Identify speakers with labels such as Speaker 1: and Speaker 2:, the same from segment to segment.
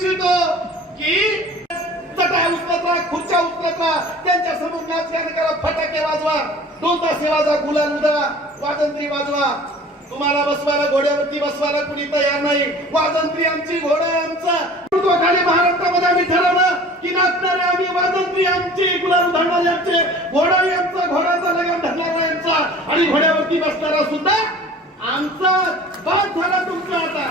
Speaker 1: इच्छितो की खुर्च्या उचलत त्यांच्यासमोर नाच गाणं करा फटाके वाजवा दोन तासे वाजा गुलाल उदा वाजंत्री वाजवा. तुम्हाला बसवायला घोड्यावरती बसवायला कुणी तयार नाही. वाजंत्री आमची घोडा आमचा. नेतृत्वाखाली महाराष्ट्रामध्ये आम्ही ठरवलं की नाचणारे आम्ही वाजंत्री आमची गुलाल धरणारे यांचे घोडा आमचा घोडाचा लगाम धरणारा आमचा आणि घोड्यावरती बसणारा सुद्धा आमचा. बाद झाला तुमचा आता.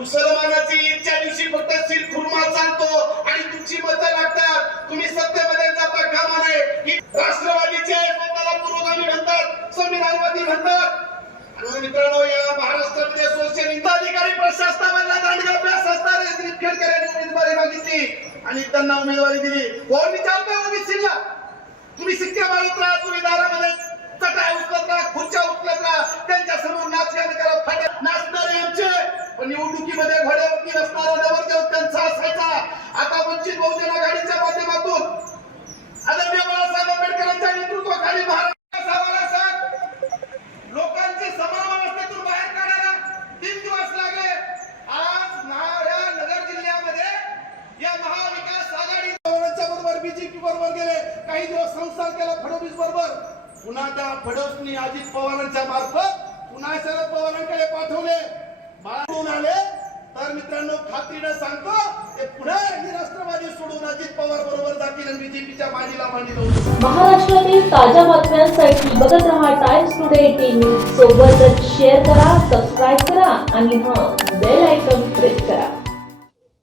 Speaker 1: मुसलमानाची ईदच्या दिवशी फक्त शिर खुर्मा चालतो आणि तुमची मत लागतात. तुम्ही सत्तेमध्ये जाता कामा नये राष्ट्रवादीचे स्वतःला पुरोगामी म्हणतात संविधानवादी म्हणतात. मित्रांनो या महाराष्ट्रामध्ये सोशल अधिकारी प्रशासनामधला दांडगा अभ्यास असणारे दिलीप खेडकर यांनी उमेदवारी मागितली. आणि त्यांना उमेदवारी दिली. हो, कोण विचारतोय ओबीसीला. तुम्ही शिक्के मारत राहा तुम्ही मध्ये घोड्यावरती नसणारा नवरदेव त्यांचा असायचा. आता वंचित बहुजन आघाडीच्या माध्यमातून आदरणीय बाळासाहेब आंबेडकरांच्या नेतृत्वाखाली महाराष्ट्र बाहेर काढायला तीन दिवस लागले. आज या नगर जिल्ह्यामध्ये या महाविकास आघाडी बरोबर बीजेपी बरोबर गेले. काही दिवस संसार केला फडणवीस बरोबर. पुन्हा त्या फडणवीसनी अजित पवारांच्या मार्फत पुन्हा शरद पवारांकडे पाठवले. बाळून आले. मित्रांनो खात्रीनं सांगतो ते पुन्हा ही राष्ट्रवादी सोडून अजित पवार बरोबर जातील आणि बीजेपीच्या मांडीला मांडी लावून
Speaker 2: महाराष्ट्रातील ताज्या बातम्यांसाठी बघत रहा टाइम्स टुडे टीव्ही सोबतच शेअर करा सबस्क्राईब करा आणि हा बेल आयकॉन प्रेस करा.